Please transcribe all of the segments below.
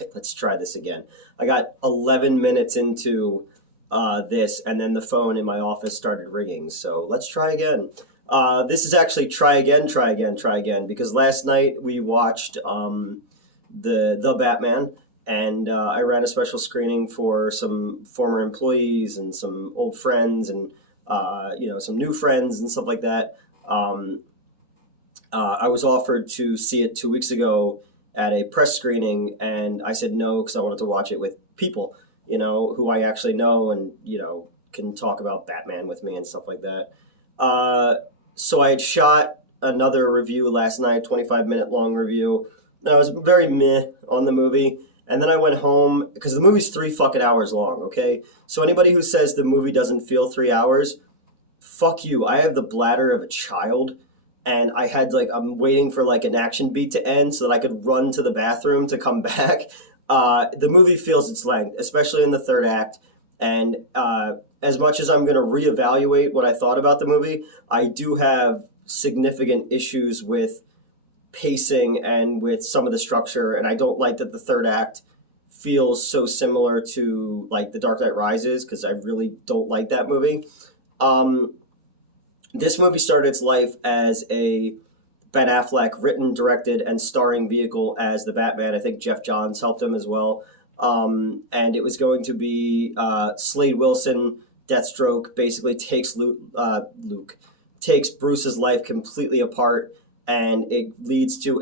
right, let's try this again. I got 11 minutes into this, and then the phone in my office started ringing. So let's try again. This is actually try again, try again, try again, because last night we watched the Batman, and I ran a special screening for some former employees and some old friends and some new friends and stuff like that. I was offered to see it 2 weeks ago at a press screening, and I said no because I wanted to watch it with people, who I actually know and, can talk about Batman with me and stuff like that. So I had shot another review last night, 25-minute long review. I was very meh on the movie. And then I went home, because the movie's 3 fucking hours long, okay? So anybody who says the movie doesn't feel 3 hours, fuck you. I have the bladder of a child, and I'm waiting for an action beat to end so that I could run to the bathroom to come back. The movie feels its length, especially in the third act. And as much as I'm going to reevaluate what I thought about the movie, I do have significant issues with pacing and with some of the structure, and I don't like that the third act feels so similar to The Dark Knight Rises, because I really don't like that movie. This movie started its life as a Ben Affleck written, directed, and starring vehicle as the Batman. I think Jeff Johns helped him as well. And it was going to be Slade Wilson, Deathstroke, basically takes takes Bruce's life completely apart, and it leads to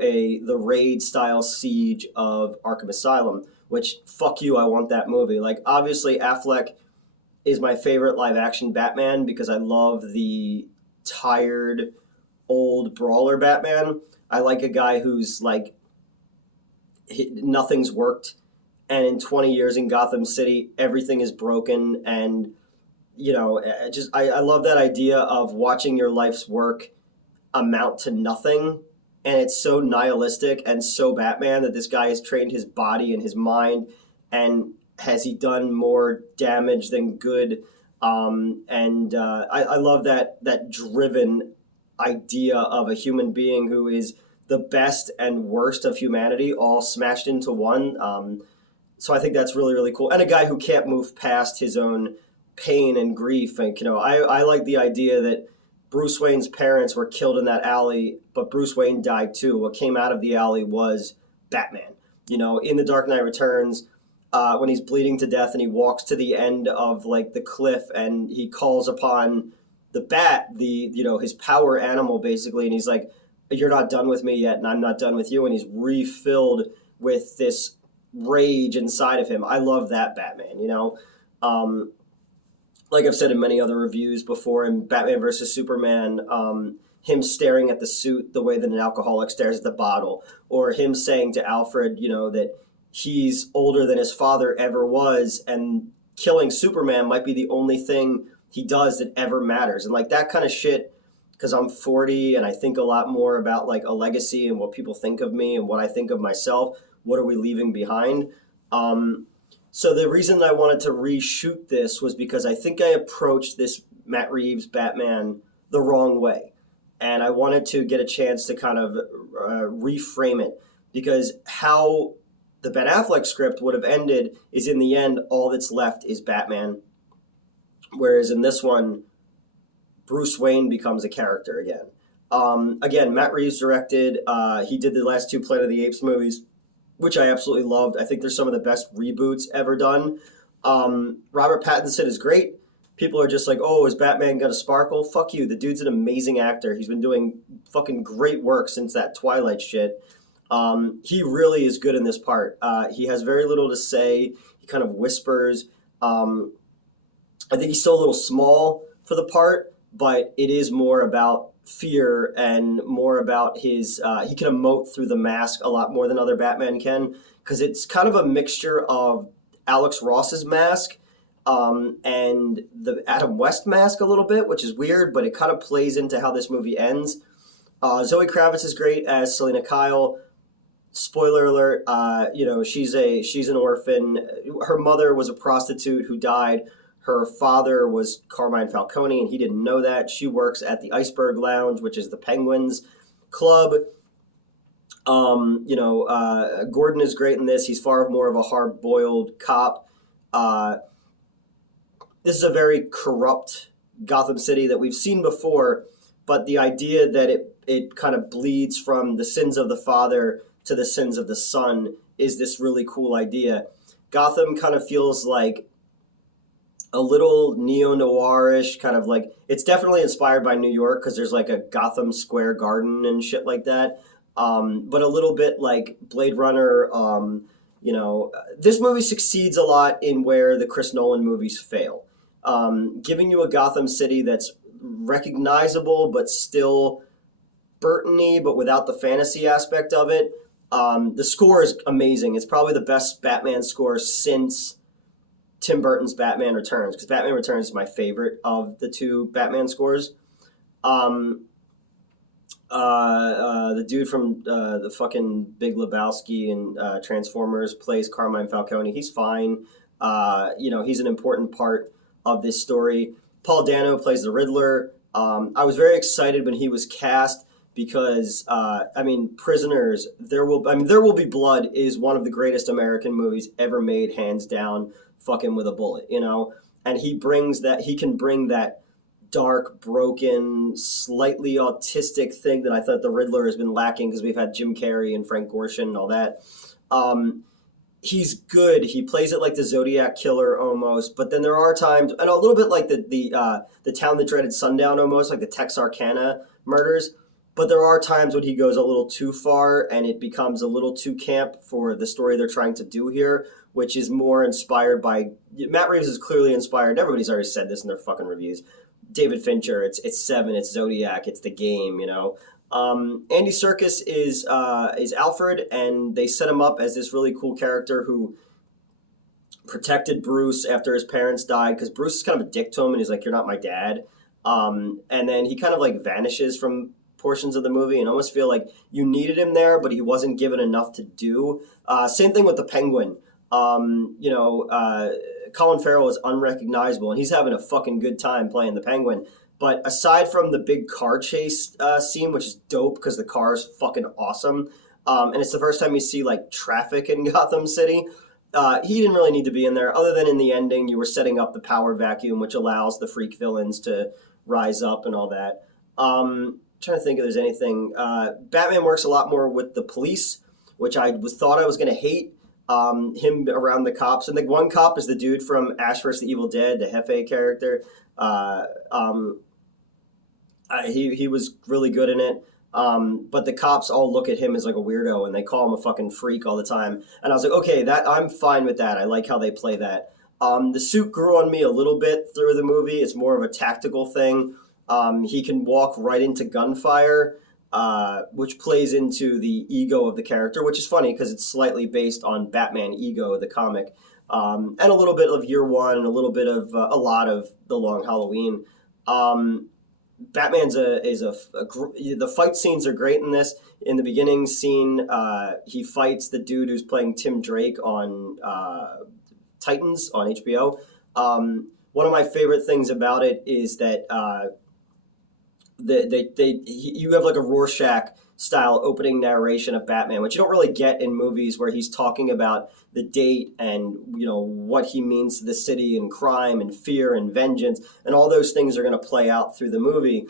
the raid-style siege of Arkham Asylum, which, fuck you, I want that movie. Obviously, Affleck is my favorite live-action Batman because I love the tired, old brawler Batman. I like a guy who's, nothing's worked, and in 20 years in Gotham City, everything is broken, and, I love that idea of watching your life's work amount to nothing, and it's so nihilistic and so Batman that this guy has trained his body and his mind, and has he done more damage than good? I love that driven idea of a human being who is the best and worst of humanity all smashed into one. So I think that's really, really cool, and a guy who can't move past his own pain and grief. And I like the idea that Bruce Wayne's parents were killed in that alley, but Bruce Wayne died too. What came out of the alley was Batman. In The Dark Knight Returns, when he's bleeding to death and he walks to the end of the cliff and he calls upon the bat, his power animal basically, and he's like, "You're not done with me yet, and I'm not done with you," and he's refilled with this rage inside of him. I love that Batman. Like I've said in many other reviews before, in Batman versus Superman, him staring at the suit the way that an alcoholic stares at the bottle, or him saying to Alfred, that he's older than his father ever was, and killing Superman might be the only thing he does that ever matters. And that kind of shit, because I'm 40 and I think a lot more about a legacy and what people think of me and what I think of myself. What are we leaving behind? So the reason I wanted to reshoot this was because I think I approached this Matt Reeves Batman the wrong way. And I wanted to get a chance to kind of reframe it, because how the Ben Affleck script would have ended is, in the end, all that's left is Batman. Whereas in this one, Bruce Wayne becomes a character again. Again, Matt Reeves directed. He did the last 2 Planet of the Apes movies, which I absolutely loved. I think they're some of the best reboots ever done. Robert Pattinson is great. People are just like, "Oh, is Batman gonna sparkle?" Fuck you. The dude's an amazing actor. He's been doing fucking great work since that Twilight shit. He really is good in this part. He has very little to say. He kind of whispers. I think he's still a little small for the part, but it is more about fear and more about his he can emote through the mask a lot more than other Batman can, because it's kind of a mixture of Alex Ross's mask and the Adam West mask a little bit, which is weird, but it kind of plays into how this movie ends. Zoe Kravitz is great as Selena Kyle. Spoiler alert, she's an orphan. Her mother was a prostitute who died. Her father was Carmine Falcone, and he didn't know that. She works at the Iceberg Lounge, which is the Penguins Club. Gordon is great in this. He's far more of a hard-boiled cop. Uh, this is a very corrupt Gotham City that we've seen before, but the idea that it kind of bleeds from the sins of the father to the sins of the son is this really cool idea. Gotham kind of feels like a little neo-noirish, kind of like, it's definitely inspired by New York because there's like a Gotham Square Garden and shit like that. But a little bit like Blade Runner. This movie succeeds a lot in where the Chris Nolan movies fail. Giving you a Gotham City that's recognizable but still Burton-y, but without the fantasy aspect of it. The score is amazing. It's probably the best Batman score since Tim Burton's Batman Returns, because Batman Returns is my favorite of the two Batman scores. The dude from the fucking Big Lebowski and Transformers plays Carmine Falcone. He's fine. He's an important part of this story. Paul Dano plays the Riddler. I was very excited when he was cast because, Prisoners, There Will Be Blood is one of the greatest American movies ever made, hands down, fucking with a bullet, And he can bring that dark, broken, slightly autistic thing that I thought the Riddler has been lacking because we've had Jim Carrey and Frank Gorshin and all that. He's good. He plays it like the Zodiac Killer almost, but then there are times, and a little bit like the Town That Dreaded Sundown almost, like the Texarkana murders. But there are times when he goes a little too far and it becomes a little too camp for the story they're trying to do here, which is more inspired by, Matt Reeves is clearly inspired. Everybody's already said this in their fucking reviews. David Fincher, it's Seven, it's Zodiac, it's The Game, Andy Serkis is Alfred, and they set him up as this really cool character who protected Bruce after his parents died, because Bruce is kind of a dick to him, and he's like, "You're not my dad." And then he kind of like vanishes from portions of the movie, and almost feel like you needed him there, but he wasn't given enough to do. Same thing with the Penguin. Colin Farrell is unrecognizable, and he's having a fucking good time playing the Penguin. But aside from the big car chase scene, which is dope because the car is fucking awesome, and it's the first time you see like traffic in Gotham City, he didn't really need to be in there. Other than in the ending, you were setting up the power vacuum, which allows the freak villains to rise up and all that. Trying to think if there's anything. Batman works a lot more with the police, which thought I was going to hate. Him around the cops, and the one cop is the dude from Ash vs. the Evil Dead, the Hefe character. He was really good in it. But the cops all look at him as like a weirdo, and they call him a fucking freak all the time. And I was like, okay, I'm fine with that. I like how they play that. The suit grew on me a little bit through the movie. It's more of a tactical thing. He can walk right into gunfire, which plays into the ego of the character, which is funny because it's slightly based on Batman Ego, the comic, and a little bit of Year One and a little bit of a lot of The Long Halloween. Batman's the fight scenes are great in this. In the beginning scene, he fights the dude who's playing Tim Drake on Titans on HBO. One of my favorite things about it is that you have like a Rorschach style opening narration of Batman, which you don't really get in movies where he's talking about the date and what he means to the city and crime and fear and vengeance, and all those things are going to play out through the movie.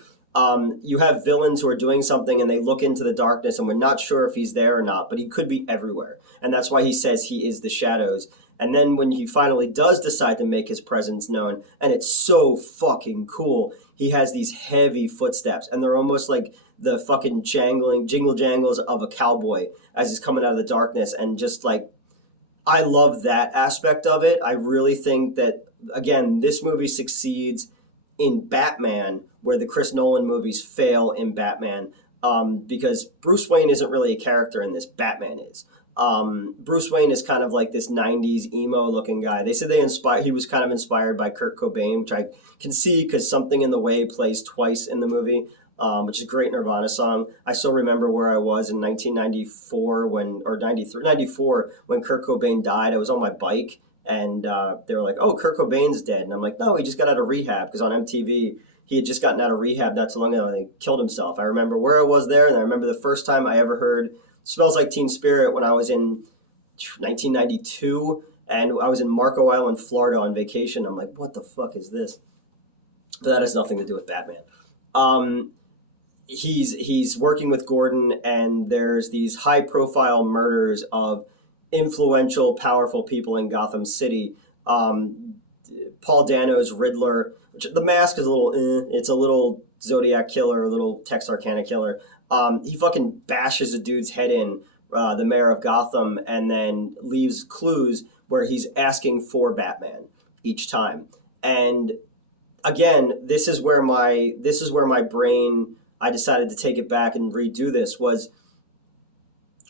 You have villains who are doing something and they look into the darkness and we're not sure if he's there or not, but he could be everywhere, and that's why he says he is the shadows. And then when he finally does decide to make his presence known, and it's so fucking cool, he has these heavy footsteps, and they're almost like the fucking jingle jangles of a cowboy as he's coming out of the darkness. And just like, I love that aspect of it. I really think that, again, this movie succeeds in Batman where the Chris Nolan movies fail in Batman, because Bruce Wayne isn't really a character in this. Batman is. Bruce Wayne is kind of like this 90s emo looking guy. They said he was kind of inspired by Kurt Cobain, which I can see because Something in the Way plays twice in the movie, which is a great Nirvana song. I still remember where I was in 1994 94 when Kurt Cobain died. I was on my bike and they were like, "Oh, Kurt Cobain's dead." And I'm like, "No, he just got out of rehab," because on MTV he had just gotten out of rehab not so long ago and he killed himself. I remember where I was there, and I remember the first time I ever heard Smells Like Teen Spirit when I was in 1992, and I was in Marco Island, Florida on vacation. I'm like, what the fuck is this? But that has nothing to do with Batman. He's working with Gordon, and there's these high profile murders of influential, powerful people in Gotham City. Paul Dano's Riddler, which the mask is a little, it's a little Zodiac killer, a little Texarkana killer. He fucking bashes a dude's head in, the mayor of Gotham, and then leaves clues where he's asking for Batman each time. And again, this is where my brain, I decided to take it back and redo this, was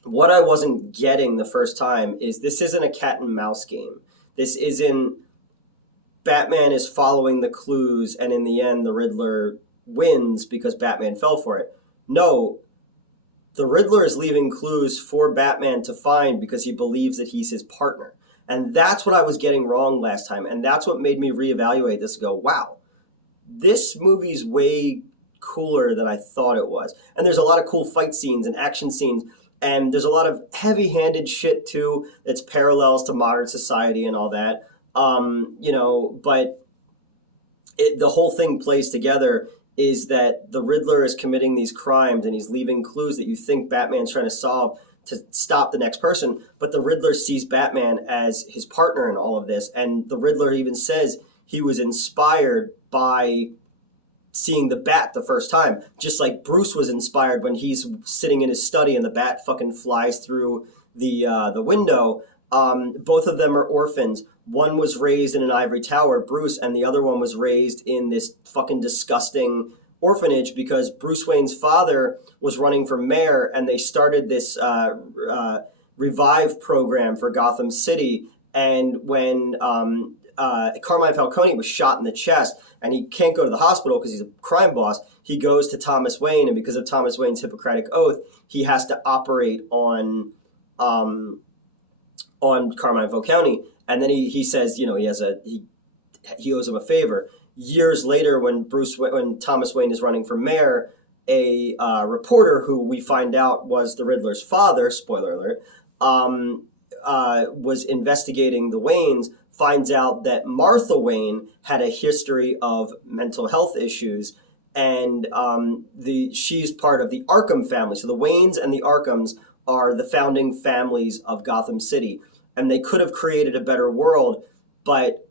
what I wasn't getting the first time is this isn't a cat and mouse game. This isn't Batman is following the clues and in the end the Riddler wins because Batman fell for it. No, the Riddler is leaving clues for Batman to find because he believes that he's his partner. And that's what I was getting wrong last time. And that's what made me reevaluate this and go, wow, this movie's way cooler than I thought it was. And there's a lot of cool fight scenes and action scenes, and there's a lot of heavy-handed shit too that's parallels to modern society and all that. But the whole thing plays together is that the Riddler is committing these crimes and he's leaving clues that you think Batman's trying to solve to stop the next person, but the Riddler sees Batman as his partner in all of this, and the Riddler even says he was inspired by seeing the bat the first time, just like Bruce was inspired when he's sitting in his study and the bat fucking flies through the window. Both of them are orphans. One was raised in an ivory tower, Bruce, and the other one was raised in this fucking disgusting orphanage because Bruce Wayne's father was running for mayor, and they started this revive program for Gotham City. And when Carmine Falcone was shot in the chest, and he can't go to the hospital because he's a crime boss, he goes to Thomas Wayne, and because of Thomas Wayne's Hippocratic Oath, he has to operate on Carmine Falcone. And then he says, he owes him a favor. Years later, when Thomas Wayne is running for mayor, a reporter who we find out was the Riddler's father, spoiler alert, was investigating the Waynes, finds out that Martha Wayne had a history of mental health issues, and she's part of the Arkham family. So the Waynes and the Arkhams are the founding families of Gotham City, and they could have created a better world, but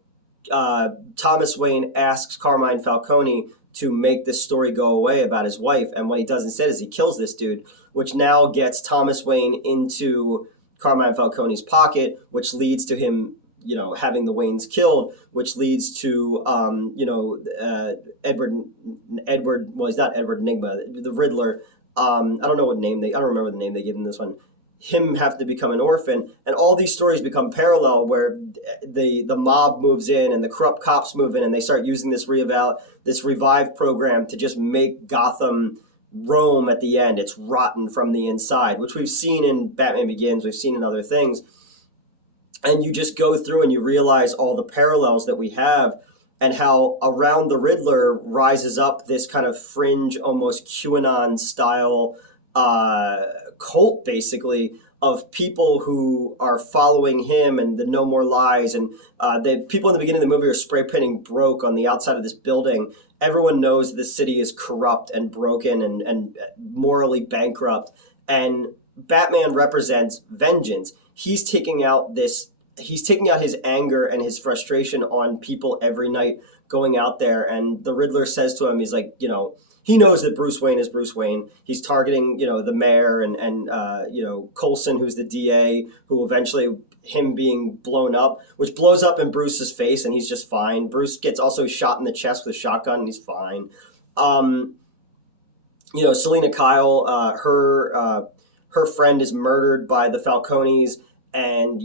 Thomas Wayne asks Carmine Falcone to make this story go away about his wife, and what he does instead is he kills this dude, which now gets Thomas Wayne into Carmine Falcone's pocket, which leads to him having the Waynes killed, which leads to, Edward, well, he's not Edward Nygma, the Riddler. I don't remember the name they gave him this one. Him have to become an orphan, and all these stories become parallel where the mob moves in and the corrupt cops move in, and they start using this revive program to just make Gotham Rome at the end. It's rotten from the inside, which we've seen in Batman Begins, we've seen in other things. And you just go through and you realize all the parallels that we have, and how around the Riddler rises up this kind of fringe, almost QAnon style cult, basically, of people who are following him and the No More Lies. And the people in the beginning of the movie are spray painting broke on the outside of this building. Everyone knows the city is corrupt and broken and morally bankrupt. And Batman represents vengeance. He's taking out his anger and his frustration on people every night, going out there. And the Riddler says to him, he's like, he knows that Bruce Wayne is Bruce Wayne. He's targeting, the mayor and Coulson, who's the DA, who eventually him being blown up, which blows up in Bruce's face, and he's just fine. Bruce gets also shot in the chest with a shotgun, and he's fine. Selina Kyle, her friend is murdered by the Falcones, and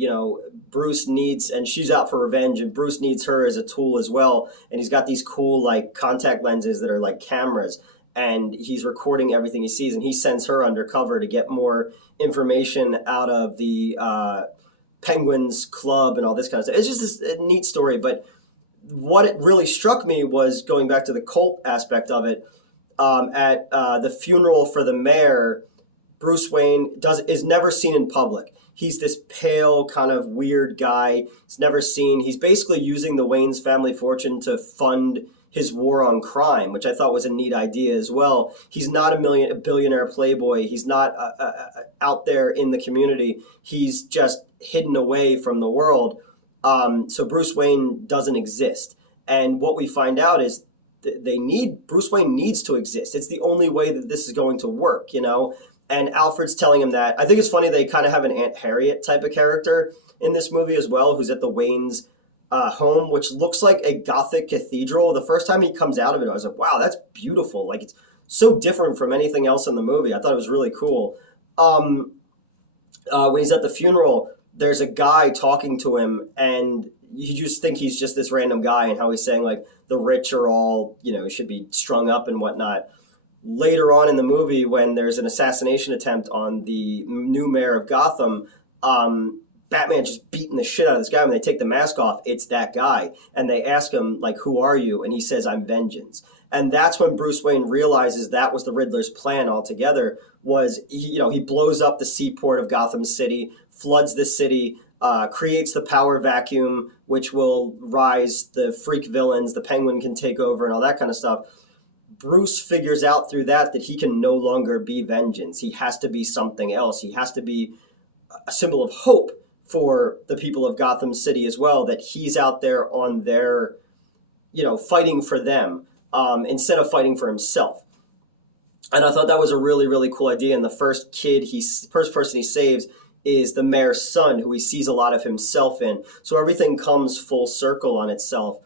Bruce needs, and she's out for revenge, and Bruce needs her as a tool as well. And he's got these cool contact lenses that are like cameras, and he's recording everything he sees, and he sends her undercover to get more information out of the Penguins Club and all this kind of stuff. It's just this neat story. But what it really struck me was, going back to the cult aspect of it, at the funeral for the mayor, Bruce Wayne is never seen in public. He's this pale, kind of weird guy. He's never seen. He's basically using the Wayne's family fortune to fund his war on crime, which I thought was a neat idea as well. He's not a billionaire playboy. He's not out there in the community. He's just hidden away from the world. So Bruce Wayne doesn't exist. And what we find out is Bruce Wayne needs to exist. It's the only way that this is going to work, you know? And Alfred's telling him that. I think it's funny they kind of have an Aunt Harriet type of character in this movie as well, who's at the Wayne's home, which looks like a Gothic cathedral. The first time he comes out of it, I was like, wow, that's beautiful. Like, it's so different from anything else in the movie. I thought it was really cool. When he's at the funeral, there's a guy talking to him, and you just think he's just this random guy, and how he's saying, like, the rich are all, you know, should be strung up and whatnot. Later on in the movie, when there's an assassination attempt on the new mayor of Gotham, Batman just beating the shit out of this guy. When they take the mask off, it's that guy. And they ask him, like, who are you? And he says, I'm Vengeance. And that's when Bruce Wayne realizes that was the Riddler's plan altogether, was, he blows up the seaport of Gotham City, floods the city, creates the power vacuum, which will rise the freak villains, the Penguin can take over and all that kind of stuff. Bruce figures out through that he can no longer be Vengeance. He has to be something else. He has to be a symbol of hope for the people of Gotham City as well, that he's out there on their, fighting for them instead of fighting for himself. And I thought that was a really, really cool idea. And the first person he saves is the mayor's son, who he sees a lot of himself in. So everything comes full circle on itself.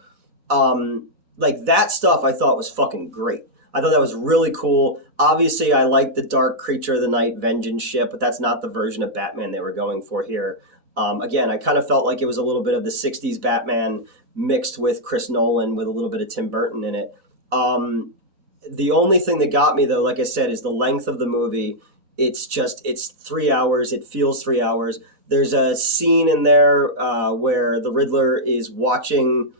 Like, that stuff I thought was fucking great. I thought that was really cool. Obviously, I like the Dark Creature of the Night Vengeance ship, but that's not the version of Batman they were going for here. Again, I kind of felt like it was a little bit of the 60s Batman mixed with Chris Nolan with a little bit of Tim Burton in it. The only thing that got me, though, like I said, is the length of the movie. It's 3 hours. It feels 3 hours. There's a scene in there where the Riddler is watching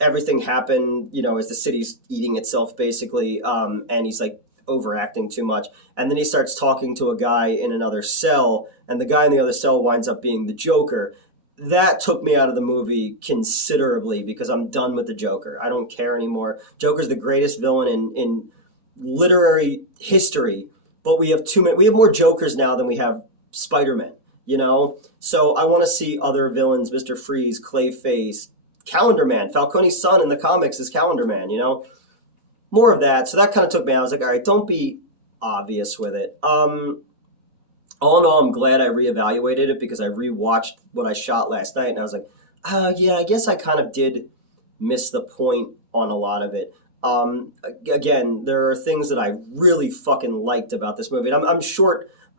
everything happen, as the city's eating itself, basically, and he's, like, overacting too much. And then he starts talking to a guy in another cell, and the guy in the other cell winds up being the Joker. That took me out of the movie considerably, because I'm done with the Joker. I don't care anymore. Joker's the greatest villain in literary history, but we have more Jokers now than we have Spider-Man, So I want to see other villains, Mr. Freeze, Clayface, Calendar Man. Falcone's son in the comics is Calendar Man, More of that. So that kind of took me out. I was like, all right, don't be obvious with it. All in all, I'm glad I reevaluated it, because I rewatched what I shot last night, and I was like, yeah, I guess I kind of did miss the point on a lot of it. Again, there are things that I really fucking liked about this movie. And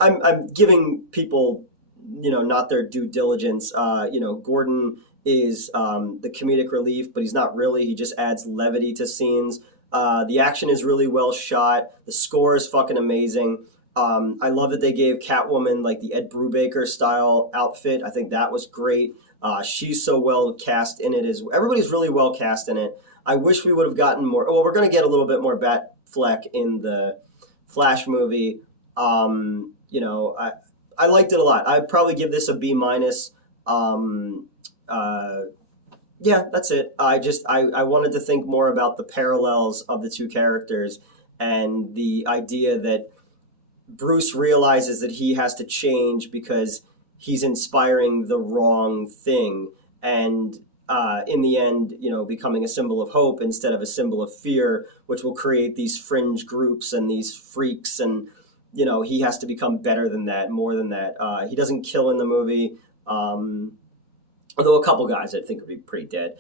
I'm giving people, not their due diligence. Gordon is the comedic relief, but he's not really. He just adds levity to scenes. The action is really well shot. The score is fucking amazing. I love that they gave Catwoman like the Ed Brubaker style outfit. I think that was great. She's so well cast in it. Everybody's really well cast in it. I wish we would have gotten more. Well, we're going to get a little bit more Batfleck in the Flash movie. I liked it a lot. I'd probably give this a B-. Yeah, that's it. I wanted to think more about the parallels of the two characters, and the idea that Bruce realizes that he has to change because he's inspiring the wrong thing, and in the end, becoming a symbol of hope instead of a symbol of fear, which will create these fringe groups and these freaks, and he has to become better than that, more than that. He doesn't kill in the movie. Although a couple guys I think would be pretty dead.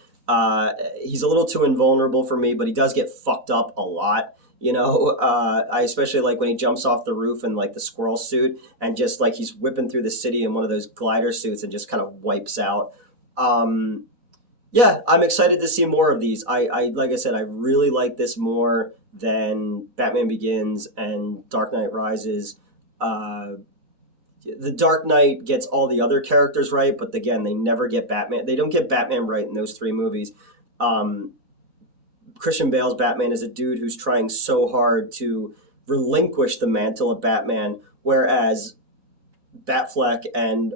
He's a little too invulnerable for me, but he does get fucked up a lot. I especially like when he jumps off the roof in like the squirrel suit, and just like he's whipping through the city in one of those glider suits and just kind of wipes out. Yeah, I'm excited to see more of these. I like I said, I really like this more than Batman Begins and Dark Knight Rises. The Dark Knight gets all the other characters right, but again, they never get Batman. They don't get Batman right in those three movies. Christian Bale's Batman is a dude who's trying so hard to relinquish the mantle of Batman, whereas Batfleck and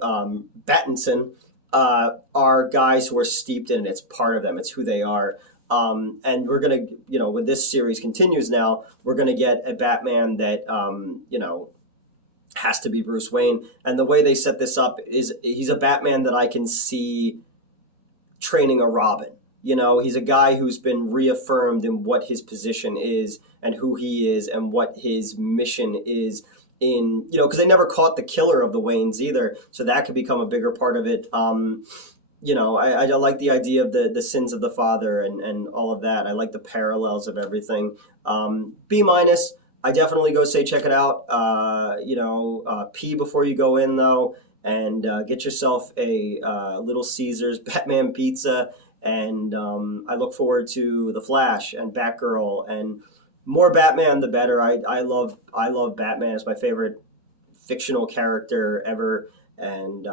Pattinson are guys who are steeped in it. It's part of them. It's who they are. And we're gonna, when this series continues now, we're gonna get a Batman that, has to be Bruce Wayne. And the way they set this up is he's a Batman that I can see training a Robin. He's a guy who's been reaffirmed in what his position is and who he is and what his mission is in, because they never caught the killer of the Waynes either. So that could become a bigger part of it. I like the idea of the sins of the father and all of that. I like the parallels of everything. B minus. I definitely go say check it out. Pee before you go in though, and get yourself a Little Caesars Batman pizza. And I look forward to The Flash and Batgirl, and more Batman the better. I love Batman. It's my favorite fictional character ever, and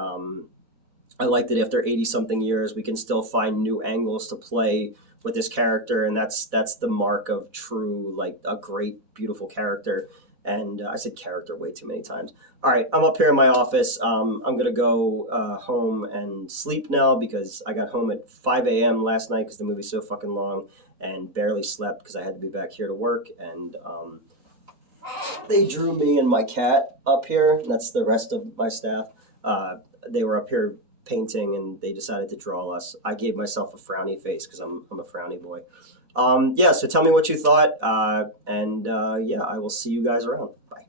I like that after 80 something years we can still find new angles to play with this character, and that's the mark of true, like, a great, beautiful character. And I said character way too many times. All right, I'm up here in my office. I'm going to go home and sleep now because I got home at 5 a.m. last night because the movie's so fucking long, and barely slept because I had to be back here to work. And they drew me and my cat up here, and that's the rest of my staff. They were up here painting, and they decided to draw us. I gave myself a frowny face because I'm a frowny boy. So tell me what you thought, and I will see you guys around. Bye.